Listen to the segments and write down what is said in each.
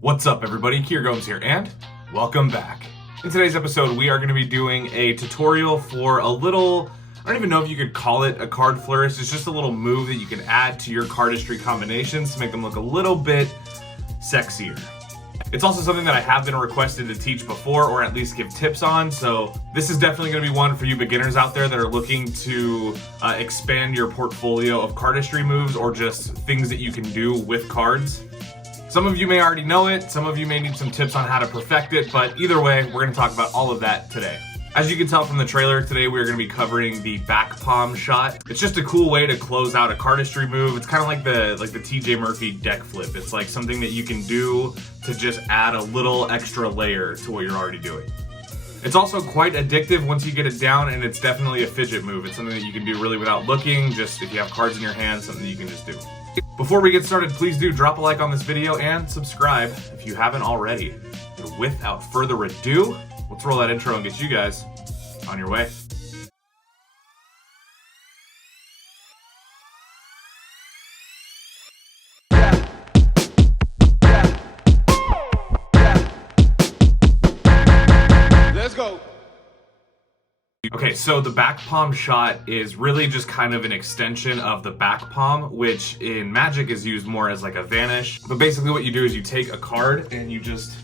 What's up everybody, Kier Gomes here, and welcome back. In today's episode, we are going to be doing a tutorial for a little, I don't even know if you could call it a card flourish. It's just a little move that you can add to your cardistry combinations to make them look a little bit sexier. It's also something that I have been requested to teach before, or at least give tips on, so this is definitely going to be one for you beginners out there that are looking to expand your portfolio of cardistry moves or just things that you can do with cards. Some of you may already know it, some of you may need some tips on how to perfect it, but either way, we're going to talk about all of that today. As you can tell from the trailer, today we're going to be covering the back palm shot. It's just a cool way to close out a cardistry move. It's kind of like the TJ Murphy deck flip. It's like something that you can do to just add a little extra layer to what you're already doing. It's also quite addictive once you get it down, and it's definitely a fidget move. It's something that you can do really without looking, just if you have cards in your hand, something that you can just do. Before we get started, please do drop a like on this video and subscribe if you haven't already. And without further ado, let's roll that intro and get you guys on your way. Let's go. Okay, so the back palm shot is really just kind of an extension of the back palm, which in Magic is used more as like a vanish. But basically what you do is you take a card and you just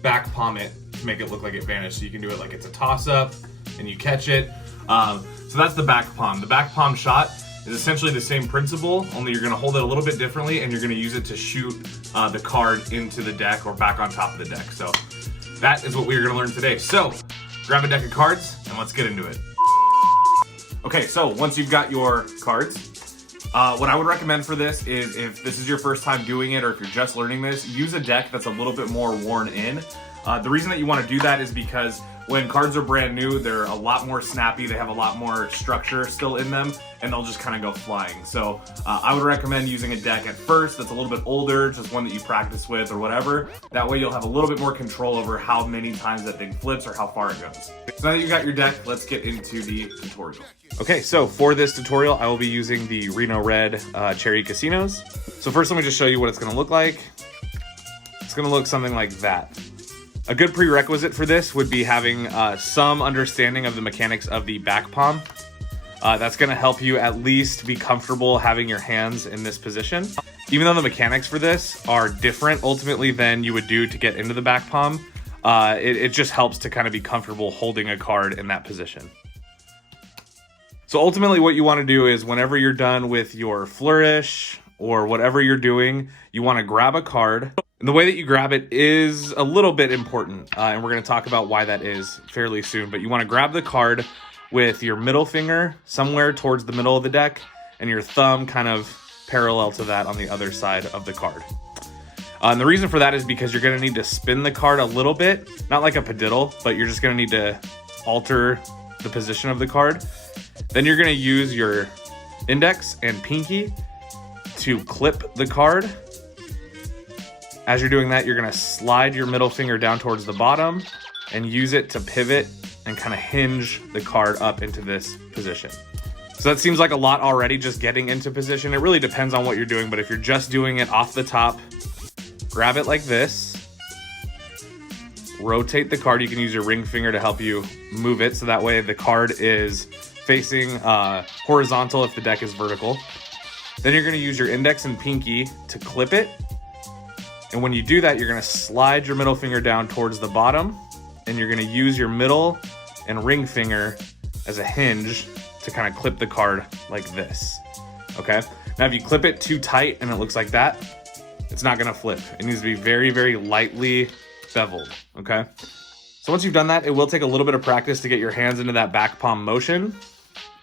back palm it to make it look like it vanished. So you can do it like it's a toss up and you catch it. So that's the back palm. The back palm shot is essentially the same principle, only you're gonna hold it a little bit differently and you're gonna use it to shoot the card into the deck or back on top of the deck. So that is what we're gonna learn today. So grab a deck of cards and let's get into it. Okay, so once you've got your cards, what I would recommend for this is if this is your first time doing it or if you're just learning this, use a deck that's a little bit more worn in. The reason that you want to do that is because when cards are brand new, they're a lot more snappy, they have a lot more structure still in them, and they'll just kind of go flying. So I would recommend using a deck at first that's a little bit older, just one that you practice with or whatever. That way you'll have a little bit more control over how many times that thing flips or how far it goes. So now that you got your deck, let's get into the tutorial. Okay, so for this tutorial, I will be using the Reno Red Cherry Casinos. So first let me just show you what it's gonna look like. It's gonna look something like that. A good prerequisite for this would be having some understanding of the mechanics of the back palm. That's going to help you at least be comfortable having your hands in this position. Even though the mechanics for this are different ultimately than you would do to get into the back palm, it just helps to kind of be comfortable holding a card in that position. So ultimately what you want to do is whenever you're done with your flourish or whatever you're doing, you want to grab a card. And the way that you grab it is a little bit important, and we're going to talk about why that is fairly soon. But you want to grab the card with your middle finger somewhere towards the middle of the deck, and your thumb kind of parallel to that on the other side of the card. And the reason for that is because you're going to need to spin the card a little bit, not like a padiddle, but you're just going to need to alter the position of the card. Then you're going to use your index and pinky to clip the card. As you're doing that, you're gonna slide your middle finger down towards the bottom and use it to pivot and kind of hinge the card up into this position. So that seems like a lot already, just getting into position. It really depends on what you're doing, but if you're just doing it off the top, grab it like this, rotate the card. You can use your ring finger to help you move it, so that way the card is facing horizontal if the deck is vertical. Then you're gonna use your index and pinky to clip it. And when you do that, you're gonna slide your middle finger down towards the bottom, and you're gonna use your middle and ring finger as a hinge to kind of clip the card like this, okay? Now, if you clip it too tight and it looks like that, it's not gonna flip. It needs to be very, very lightly beveled, okay? So once you've done that, it will take a little bit of practice to get your hands into that back palm motion,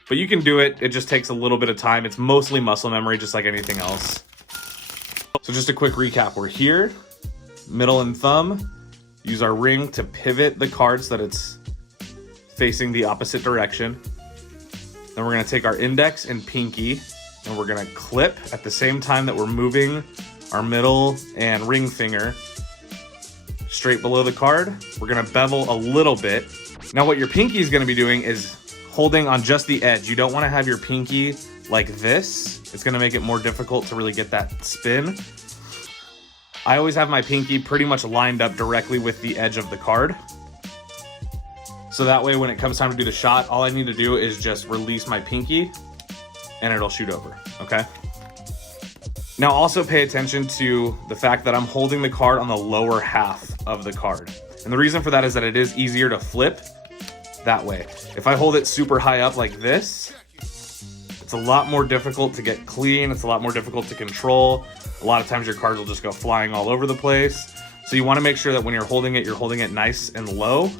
but you can do it. It just takes a little bit of time. It's mostly muscle memory, just like anything else. So just a quick recap. We're here, middle and thumb, use our ring to pivot the card so that it's facing the opposite direction. Then we're gonna take our index and pinky, and we're gonna clip at the same time that we're moving our middle and ring finger straight below the card. We're gonna bevel a little bit. Now what your pinky is gonna be doing is holding on just the edge. You don't wanna have your pinky like this. It's gonna make it more difficult to really get that spin. I always have my pinky pretty much lined up directly with the edge of the card. So that way when it comes time to do the shot, all I need to do is just release my pinky and it'll shoot over, okay? Now also pay attention to the fact that I'm holding the card on the lower half of the card. And the reason for that is that it is easier to flip that way. If I hold it super high up like this, it's a lot more difficult to get clean. It's a lot more difficult to control. A lot of times your cards will just go flying all over the place. So you wanna make sure that when you're holding it nice and low.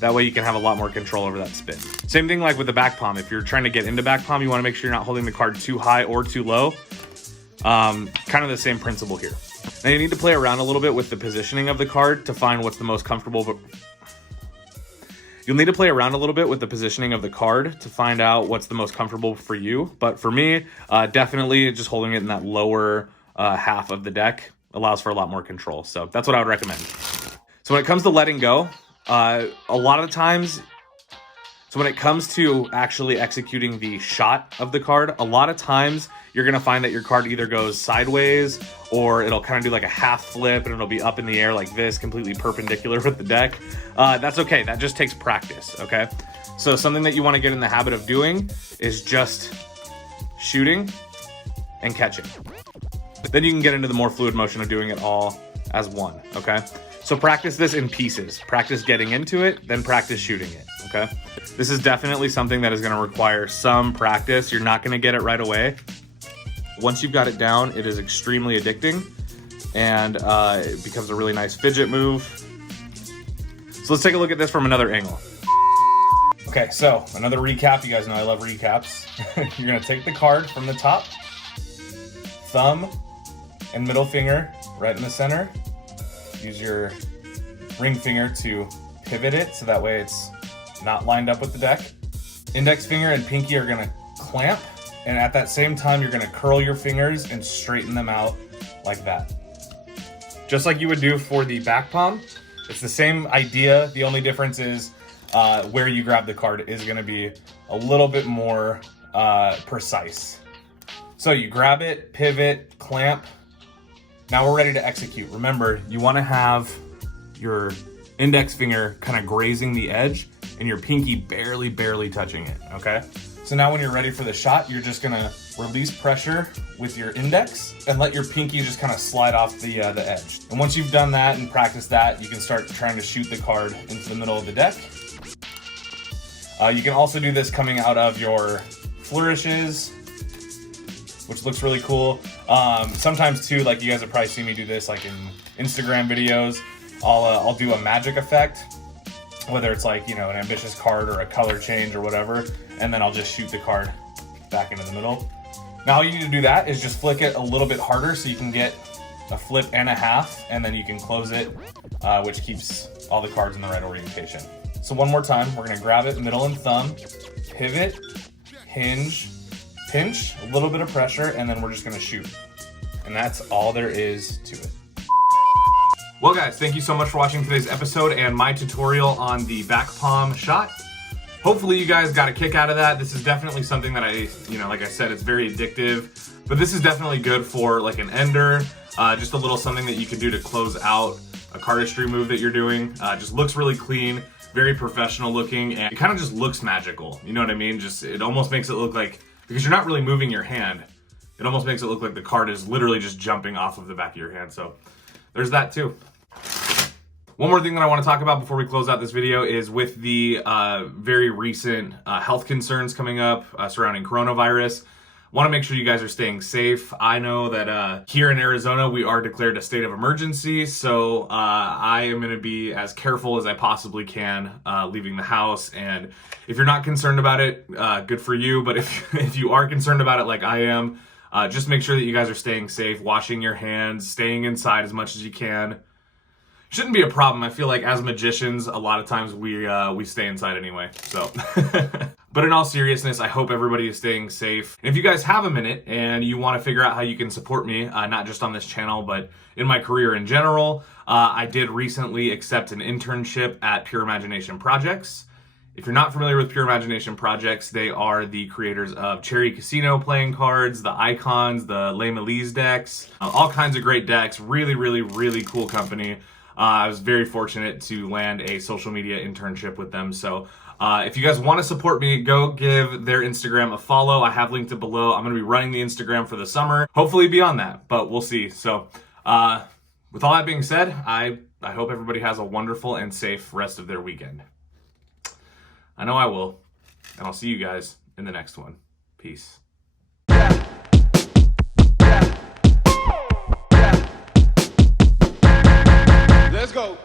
That way you can have a lot more control over that spin. Same thing like with the back palm. If you're trying to get into back palm, you wanna make sure you're not holding the card too high or too low. Kind of the same principle here. Now you need to play around a little bit with the positioning of the card to find what's the most comfortable, but you'll need to play around a little bit with the positioning of the card to find out what's the most comfortable for you. But for me, definitely just holding it in that lower half of the deck allows for a lot more control. So that's what I would recommend. So when it comes to letting go, a lot of the times, so when it comes to actually executing the shot of the card, a lot of times you're gonna find that your card either goes sideways or it'll kind of do like a half flip and it'll be up in the air like this, completely perpendicular with the deck. That's okay, that just takes practice, okay? So something that you wanna get in the habit of doing is just shooting and catching. Then you can get into the more fluid motion of doing it all as one, okay? So practice this in pieces. Practice getting into it, then practice shooting it, okay? This is definitely something that is gonna require some practice. You're not gonna get it right away. Once you've got it down, it is extremely addicting and it becomes a really nice fidget move. So let's take a look at this from another angle. Okay, so another recap. You guys know I love recaps. You're gonna take the card from the top, thumb and middle finger right in the center. Use your ring finger to pivot it so that way it's not lined up with the deck. Index finger and pinky are gonna clamp, and at that same time you're gonna curl your fingers and straighten them out like that. Just like you would do for the back palm, it's the same idea. The only difference is where you grab the card is gonna be a little bit more precise. So you grab it, pivot, clamp. Now we're ready to execute. Remember, you wanna have your index finger kind of grazing the edge and your pinky barely touching it, okay? So now when you're ready for the shot, you're just gonna release pressure with your index and let your pinky just kind of slide off the edge. And once you've done that and practiced that, you can start trying to shoot the card into the middle of the deck. You can also do this coming out of your flourishes, which looks really cool. Sometimes too, like you guys have probably seen me do this like in Instagram videos. I'll do a magic effect, whether it's like, you know, an ambitious card or a color change or whatever, and then I'll just shoot the card back into the middle. Now all you need to do that is just flick it a little bit harder so you can get a flip and a half, and then you can close it, which keeps all the cards in the right orientation. So one more time, we're gonna grab it middle and thumb, pivot, hinge, pinch, a little bit of pressure, and then we're just gonna shoot. And that's all there is to it. Well guys, thank you so much for watching today's episode and my tutorial on the back palm shot. Hopefully you guys got a kick out of that. This is definitely something that like I said, it's very addictive, but this is definitely good for like an ender, just a little something that you can do to close out a cardistry move that you're doing. Just looks really clean, very professional looking, and it kind of just looks magical. You know what I mean? Just, it almost makes it look like, because you're not really moving your hand, It almost makes it look like the card is literally just jumping off of the back of your hand. So there's that too. One more thing that I want to talk about before we close out this video is with the very recent health concerns coming up surrounding coronavirus. Want to make sure you guys are staying safe. I know that here in Arizona, we are declared a state of emergency, so I am going to be as careful as I possibly can leaving the house. And if you're not concerned about it, good for you. But if you are concerned about it like I am, just make sure that you guys are staying safe, washing your hands, staying inside as much as you can. Shouldn't be a problem. I feel like as magicians, a lot of times we stay inside anyway. So, but in all seriousness, I hope everybody is staying safe. And if you guys have a minute and you want to figure out how you can support me, not just on this channel, but in my career in general, I did recently accept an internship at Pure Imagination Projects. If you're not familiar with Pure Imagination Projects, they are the creators of Cherry Casino playing cards, the Icons, the Les Melis decks, all kinds of great decks. Really, really, really cool company. I was very fortunate to land a social media internship with them. So if you guys want to support me, go give their Instagram a follow. I have linked it below. I'm going to be running the Instagram for the summer. Hopefully beyond that, but we'll see. So with all that being said, I hope everybody has a wonderful and safe rest of their weekend. I know I will. And I'll see you guys in the next one. Peace. Let's go.